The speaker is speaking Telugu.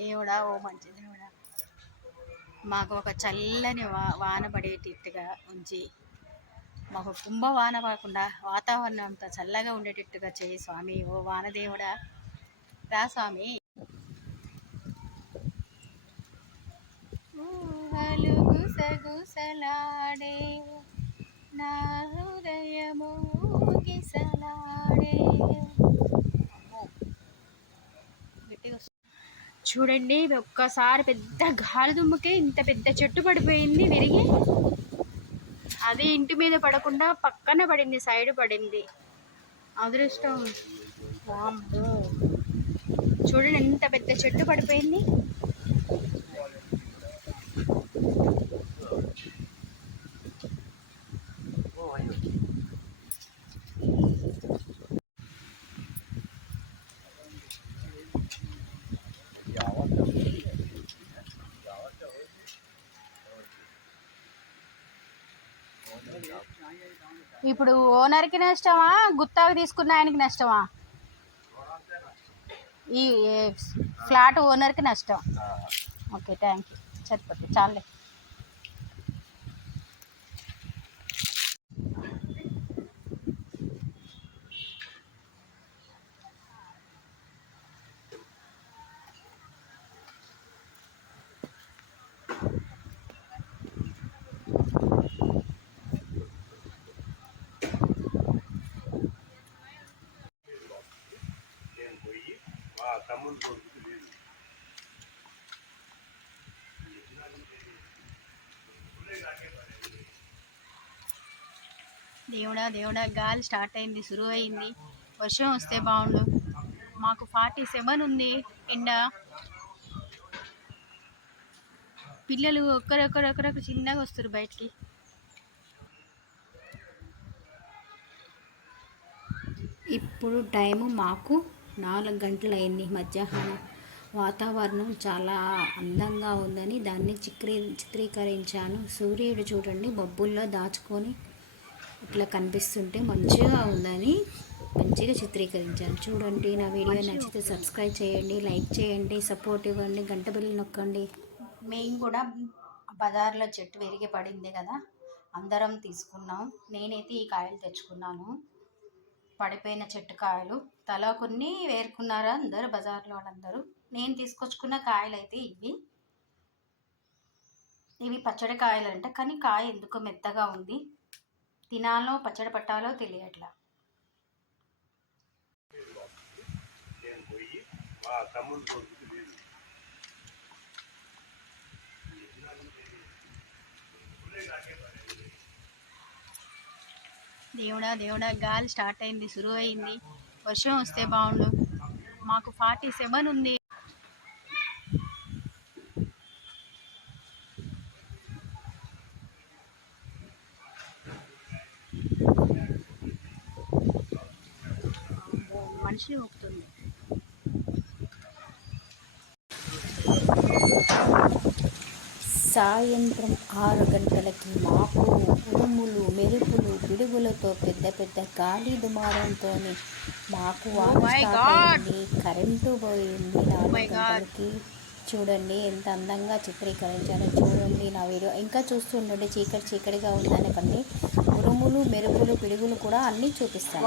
దేవుడా ఓ మంచి దేవుడా. మాకు ఒక చల్లని వా వాన పడేటట్టుగా ఉంచి మాకు కుంభ వాన కాకుండా వాతావరణం అంతా చల్లగా ఉండేటట్టుగా చేయి స్వామి ఓ వానదేవుడా రా స్వామి. ఊహలు గుసగుసలాడే నా హృదయము గిసలా చూడండి ఒక్కసారి పెద్ద గాలి దుమ్ముకే ఇంత పెద్ద చెట్టు పడిపోయింది విరిగి. అది ఇంటి మీద పడకుండా పక్కన పడింది సైడ్ పడింది. అదృష్టం. చూడండి ఎంత పెద్ద చెట్టు పడిపోయింది. ఇప్పుడు ఓనర్కి నష్టమా గుత్తాకు తీసుకున్న ఆయనకి నష్టమా? ఈ ఫ్లాట్ ఓనర్కి నష్టం. ఓకే థ్యాంక్ యూ సరిపోతుంది చాలే. దేవుడా దేవుడా గాలి స్టార్ట్ అయింది సురువు అయింది. వర్షం వస్తే బాగుండు మాకు ఫార్టీ సెవెన్ ఉంది ఎండ. పిల్లలు ఒక్కరొక్కరొక్కరొక్క చిన్నగా వస్తారు బయటికి. ఇప్పుడు టైము మాకు నాలుగు గంటలు అయింది మధ్యాహ్నం. వాతావరణం చాలా అందంగా ఉందని దాన్ని చిత్రీ చిత్రీకరించాను. సూర్యుడు చూడండి బొబ్బుల్లో దాచుకొని ఇట్లా కనిపిస్తుంటే మంచిగా ఉందని మంచిగా చిత్రీకరించాను. చూడండి నా వీడియో నచ్చితే సబ్స్క్రైబ్ చేయండి లైక్ చేయండి సపోర్ట్ ఇవ్వండి గంట బిల్లు నొక్కండి. మేము కూడా బజార్లో చెట్టు విరిగి పడింది కదా అందరం తీసుకున్నాం. నేనైతే ఈ కాయలు తెచ్చుకున్నాను. పడిపోయిన చెట్టు కాయలు. తలా కొన్ని వేరుకున్నారా అందరు బజార్లో వాళ్ళందరూ. నేను తీసుకొచ్చుకున్న కాయలు అయితే ఇవి. ఇవి పచ్చడి కాయలు అంట కానీ కాయ ఎందుకో మెత్తగా ఉంది. తినాలో పచ్చడి పట్టాలో తెలియట్లా. దేవుడా దేవుడా గాలి స్టార్ట్ అయింది సురువు అయింది వర్షం వస్తే బాగుండు మాకు ఫార్టీ సెవెన్ ఉంది. మనిషి ఊపుతుంది సాయంత్రం ఆరు గంటలకి మాకు ఉరుములు మెరుపులు పిడుగులతో పెద్ద పెద్ద గాలి దుమారంతో మాకు God. అయింది. కరెంటు పోయింది. నాలుగు God. గంటలకి చూడండి ఎంత అందంగా చిత్రీకరించారో చూడండి నా వీడియో. ఇంకా చూస్తుండండి చీకటి చీకటిగా ఉందనకండి. ఉరుములు మెరుపులు పిడుగులు కూడా అన్నీ చూపిస్తాను